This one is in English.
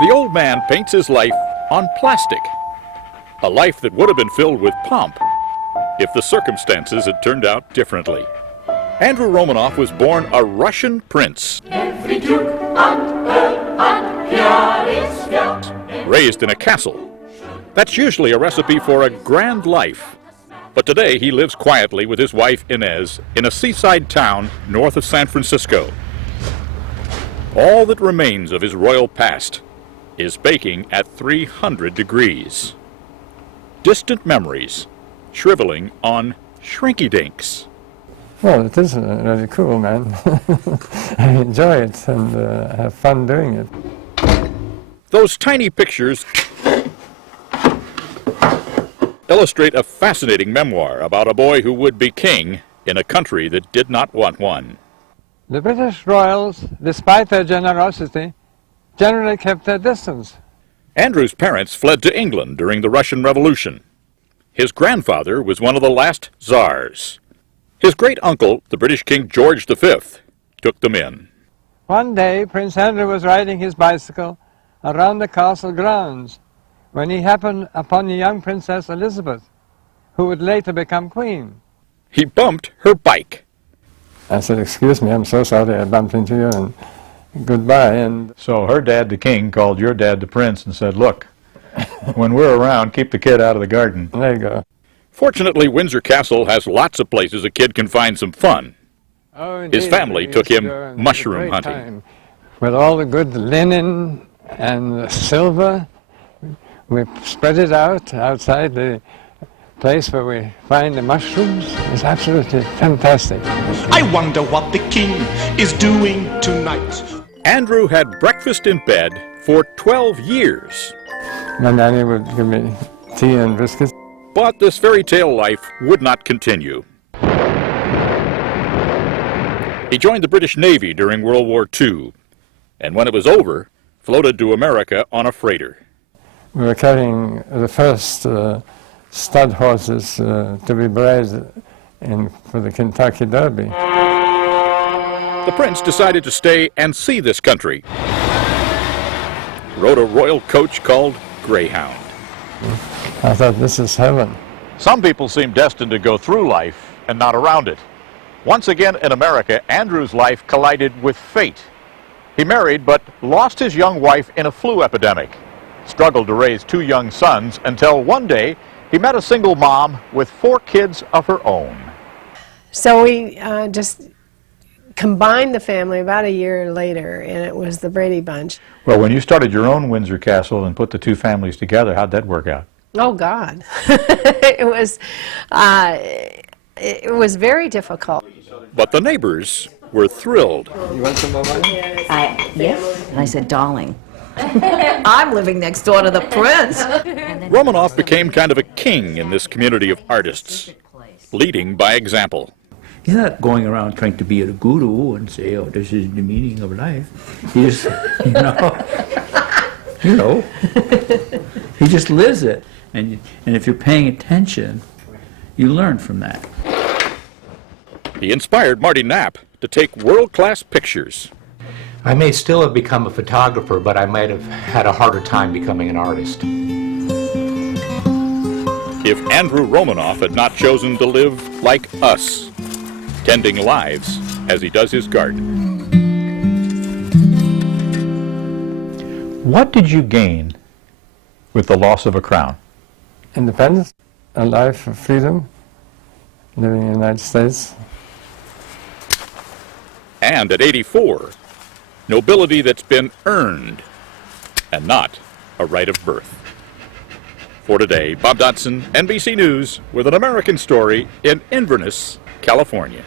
The old man paints his life on plastic, a life that would have been filled with pomp if the circumstances had turned out differently. Andrew Romanoff was born a Russian prince, Every duke and earl and peer is raised in a castle. That's usually a recipe for a grand life. But today he lives quietly with his wife Inez in a seaside town north of San Francisco. All that remains of his royal past is baking at 300 degrees. Distant memories shriveling on shrinky-dinks. Well, it is really cool, man. I enjoy it and have fun doing it. Those tiny pictures illustrate a fascinating memoir about a boy who would be king in a country that did not want one. The British royals, despite their generosity, generally kept their distance. Andrew's parents fled to England during the Russian Revolution. His grandfather was one of the last Czars. His great-uncle, the British King George V, took them in. One day, Prince Andrew was riding his bicycle around the castle grounds when he happened upon the young Princess Elizabeth, who would later become queen. He bumped her bike. I said, "Excuse me, I'm so sorry I bumped into you, and goodbye." And so her dad, the king, called your dad, the prince, and said, "Look, when we're around, keep the kid out of the garden." there you go. Fortunately, Windsor Castle has lots of places a kid can find some fun. Oh, His indeed. family We took used to him go and have a mushroom great hunting. time. With all the good linen and the silver, we spread it out outside the place where we find the mushrooms. It's absolutely fantastic. I wonder what the king is doing tonight. Andrew had breakfast in bed for 12 years. My nanny would give me tea and biscuits. But this fairy tale life would not continue. He joined the British Navy during World War II, and when it was over, floated to America on a freighter. We were carrying the first stud horses to be bred for the Kentucky Derby. The prince decided to stay and see this country. Rode a royal coach called Greyhound. I thought, this is heaven. Some people seem destined to go through life and not around it. Once again in America, Andrew's life collided with fate. He married but lost his young wife in a flu epidemic. Struggled to raise 2 young sons until one day he met a single mom with 4 kids of her own. So we just combined the family about a year later, and it was the Brady Bunch. Well, when you started your own Windsor Castle and put the 2 families together, how'd that work out? Oh God, it was very difficult. But the neighbors were thrilled. You want some more money? Yes. And I said, "Darling, I'm living next door to the prince." Romanoff became kind of a king in this community of artists, leading by example. He's not going around trying to be a guru and say, "Oh, this is the meaning of life." He just, he just lives it. And if you're paying attention, you learn from that. He inspired Marty Knapp to take world-class pictures. I may still have become a photographer, but I might have had a harder time becoming an artist. If Andrew Romanoff had not chosen to live like us, tending lives as he does his garden. What did you gain with the loss of a crown? Independence, a life of freedom, living in the United States. And at 84, nobility that's been earned and not a right of birth. For today, Bob Dotson, NBC News, with an American story in Inverness, California.